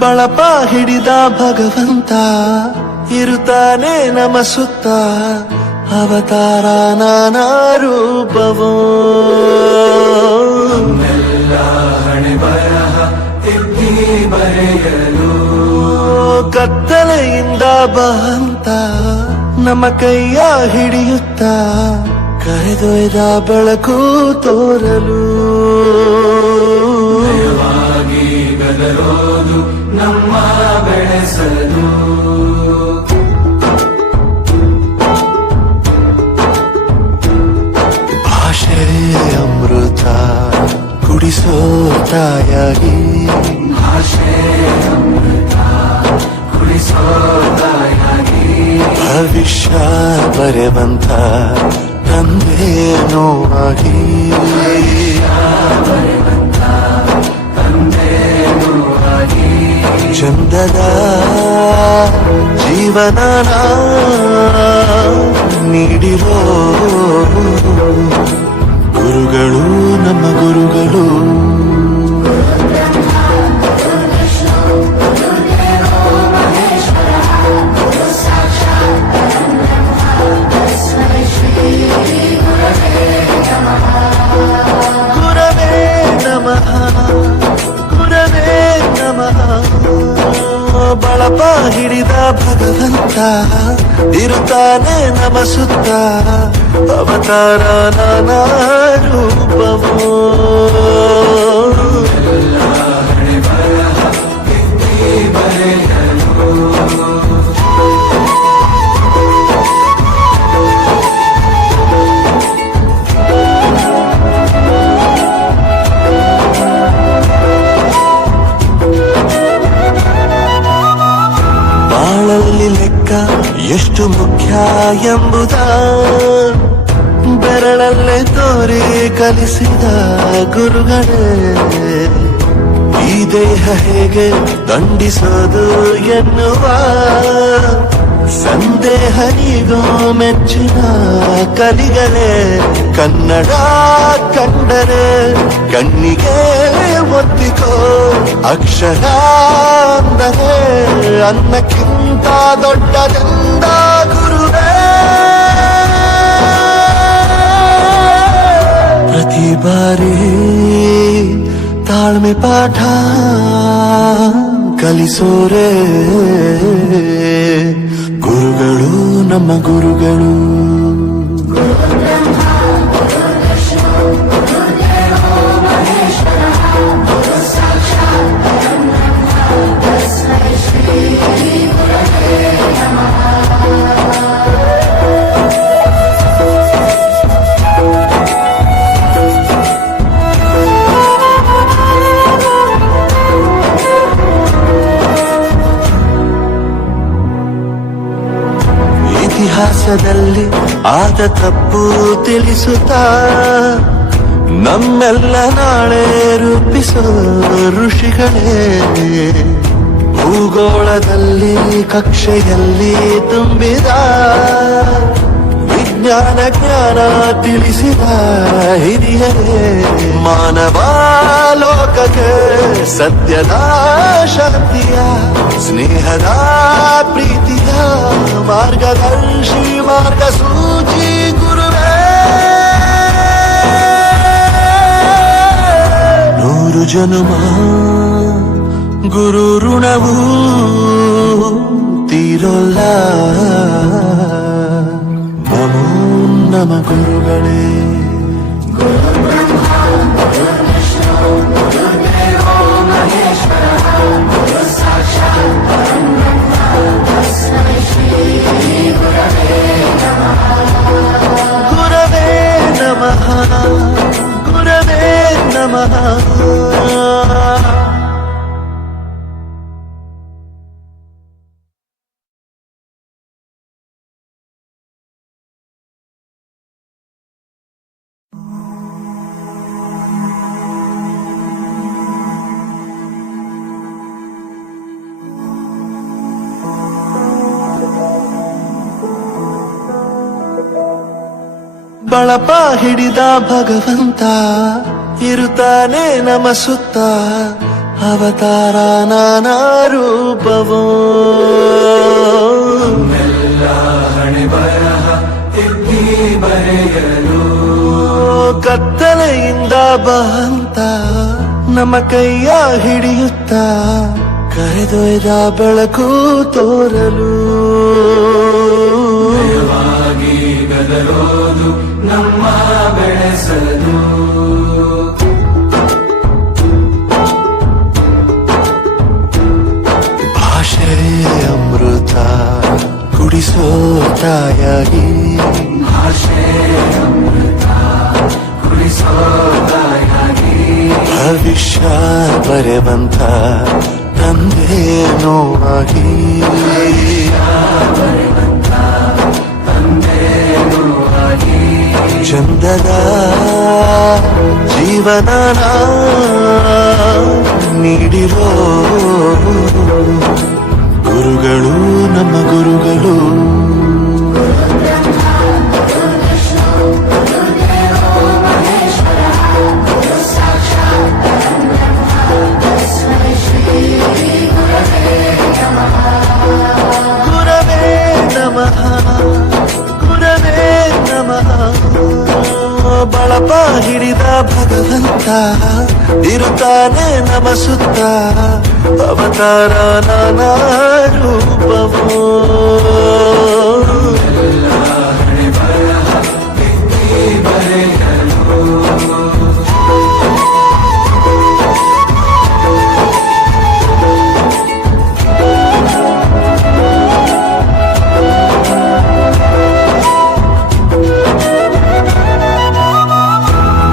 ಬಳಪ ಹಿಡಿದ ಭಗವಂತ ಇರುತ್ತಾನೆ ನಮ ಸುತ್ತ ಅವತಾರ ನಾನಾ ರೂಪವೋ ಎಲ್ಲ ಹಣೆ ಬರಹ ತಿದ್ದಿ ಬರೆಯಲು ಕತ್ತಲೆಯಿಂದ ಬಹಂತ ನಮ್ಮ ಕೈಯ ಹಿಡಿಯುತ್ತ ಕರೆದೊಯ್ದ ಬೆಳಕು ತೋರಲು ಭಯವಾಗಿ ಗದರೋದು ನಮ್ಮ ಬೆಳೆಸಲು ಭಾಷೆ ಅಮೃತ ಕುಡಿಸೋ ತಾಯಾಗಿ ಭಾಷೆ ಅಮೃತ ಕುಡಿಸೋ ತಾಯಾಗಿ ಭವಿಷ್ಯ ಬರೆವಂತ ತಂದೆನೂ ಆಗಿ ತಂದೆನೂ ಆಗಿ ಚಂದದ ಜೀವನ ನೀಡಿರೋ ಗುರುಗಳು ನಮ್ಮ ಗುರುಗಳು ಗುರವೇ ನಮಃ ಗುರವೇ ನಮಃ ಬಳಪ ಹಿಡಿದ ಭಗವಂತ ಇರುತ್ತಾನೆ ನಮ ಸುತ್ತ ಅವತಾರ ನಾನಾ ರೂಪವೋ ಹಣೆ ಬರಹ ತಿದ್ದಿ ಬರೆಯಲು ಬಾಳಲ್ಲಿ ಲೆಕ್ಕ ಎಷ್ಟು ಮುಖ್ಯ ಎಂಬುದ ಬೆರಳಲ್ಲೇ ತೋರಿ ಕಲಿಸಿದ ಗುರುಗಳೇ ಈ ದೇಹ ಹೇಗೆ ದಂಡಿಸೋದು ಎನ್ನುವ ಸಂದೇಹ ನೀಗೋ ಮೆಚ್ಚಿನ ಕಲಿಗಳೇ ಕನ್ನಡ ಕಂಡರೆ ಕಣ್ಣಿಗೆ ಒತ್ತಿಕೋ ಅಕ್ಷರ ಅಂದರೆ ಅನ್ನಕ್ಕಿಂತ ದೊಡ್ಡದೆಂದ ಗುರುವೇ ಪ್ರತಿ ಬಾರಿ ತಾಳ್ಮೆ ಪಾಠ ಕಲಿಸೋರೆ ಗುರುಗಳು ನಮ್ಮ ಗುರುಗಳು ಇತಿಹಾಸದಲ್ಲಿ ಆದ ತಪ್ಪು ತಿಳಿಸುತ್ತಾ ನಮ್ಮೆಲ್ಲ ನಾಳೆ ರೂಪಿಸೋ ಋಷಿಗಳೇ ಭೂಗೋಳದಲ್ಲಿ ಕಕ್ಷೆಯಲ್ಲಿ ತುಂಬಿದ ವಿಜ್ಞಾನ ಜ್ಞಾನ ತಿಳಿಸಿದ ಹಿರಿಯರೇ ಮಾನವ ಲೋಕಕ್ಕೆ ಸತ್ಯದ ಶಾಂತಿಯ ಸ್ನೇಹದ ಪ್ರೀತಿಯ ಮಾರ್ಗದರ್ಶಿ ಮಾರ್ಗಸೂಚಿ ಗುರುವೇ ನೂರು ಜನುಮ ಗುರು ಋಣವು ತೀರೋಲ್ಲ ನಮೋ ನಮ ಗುರುಗಳೇ ಗುರವೇ ನಮಃ ಗುರವೇ ನಮಃ ಬಳಪ ಹಿಡಿದ ಭಗವಂತ ಇರುತ್ತಾನೆ ನಮ ಸುತ್ತ ಅವತಾರ ನಾನಾ ರೂಪವೋ ಎಲ್ಲ ಹಣೆ ಬರಹ ತಿದ್ದಿ ಬರೆಯಲು ಕತ್ತಲೆಯಿಂದ ಬಂತ ನಮ್ಮ ಕೈಯ ಹಿಡಿಯುತ್ತ ಕರೆದೊಯ್ದ ಬೆಳಕು ತೋರಲು ಭಯವಾಗಿ ಗದರೋದು ನಮ್ಮ ಬೆಳೆಸಲು ಭಾಷೆ ಅಮೃತ ಕುಡಿಸೋ ತಾಯಾಗಿ ಭಾಷೆ ಅಮೃತ ಕುಡಿಸೋ ತಾಯಾಗಿ ಭವಿಷ್ಯ ಬರೆವಂತ ತಂದೇನೋ ಆಗಿ ತಂದೇನೂ ಆಗಿ ಚಂದದ ಜೀವನ ನೀಡಿರೋ ಗುರುಗಳು ನಮ್ಮ ಗುರುಗಳು ಗುರವೇ ನಮಃ ಗುರವೇ ನಮಃ ಬಳಪ ಹಿಡಿದ ಭಗವಂತ ಇರುತ್ತಾನೆ ನಮ ಸುತ್ತ ಅವತಾರ ನಾನಾ ರೂಪವೋ ಹಣೆ ಬರಹ ತಿದ್ದಿ ಬರೆಯಲು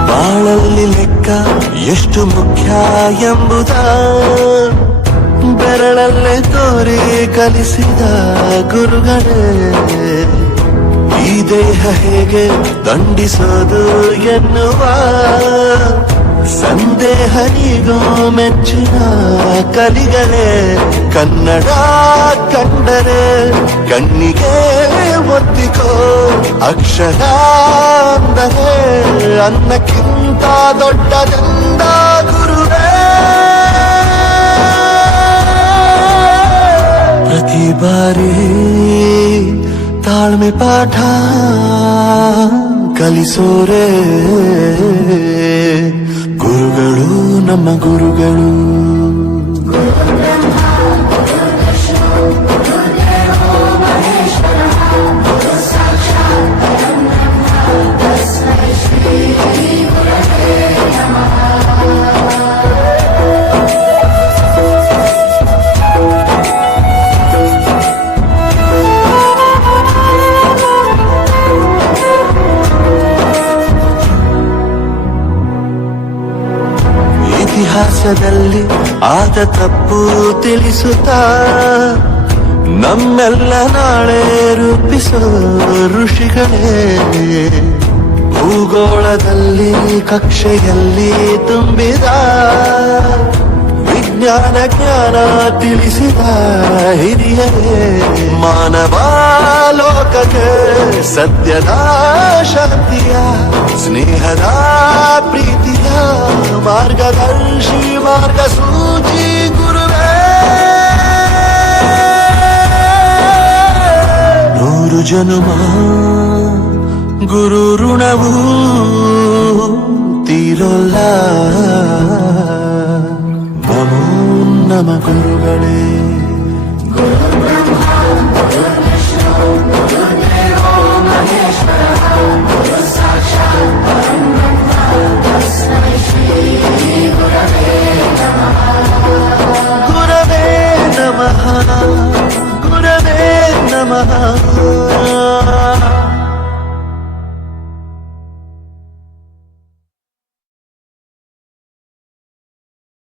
ಬಾಳಲ್ಲಿ ಲೆಕ್ಕ ಎಷ್ಟು ಮುಖ್ಯ ಎಂಬುದ ಬೆರಳಲ್ಲೇ ತೋರಿ ಕಲಿಸಿದ ಗುರುಗಳೇ ಈ ದೇಹ ಹೇಗೆ ದಂಡಿಸೋದು ಎನ್ನುವ ಸಂದೇಹನಿಗೂ ಮೆಚ್ಚಿನ ಕಲಿಗಳೇ ಕನ್ನಡ ಕಂಡರೆ ಕಣ್ಣಿಗೆ ಒತ್ತಿಕೋ ಅಕ್ಷರ ಅಂದರೆ ಅನ್ನಕ್ಕಿಂತ ದೊಡ್ಡದೆಂದ ಗುರುವೇ ಪ್ರತಿ ಬಾರಿ ತಾಳ್ಮೆ ಪಾಠ ಕಲಿಸೋರೆ ಗುರುಗಳು ನಮ್ಮ ಗುರುಗಳು ಇತಿಹಾಸದಲ್ಲಿ ಆದ ತಪ್ಪು ತಿಳಿಸುತ್ತಾ ನಮ್ಮೆಲ್ಲ ನಾಳೆ ರೂಪಿಸೋ ಋಷಿಗಳೇ ಭೂಗೋಳದಲ್ಲಿ ಕಕ್ಷೆಯಲ್ಲಿ ತುಂಬಿದ ವಿಜ್ಞಾನ ಜ್ಞಾನ ತಿಳಿಸಿದ ಹಿರಿಯರೇ ಮಾನವ ಲೋಕಕ್ಕೆ ಸತ್ಯದ ಶಾಂತಿಯ ಸ್ನೇಹದ ಪ್ರೀತಿಯ ಮಾರ್ಗದರ್ಶಿ ಮಾರ್ಗಸೂಚಿ ಗುರುವೇ ನೂರು ಜನುಮ ಗುರು ಋಣವು ತೀರೋಲ್ಲ ನಮೋ ನಮ ಗುರುಗಳೇ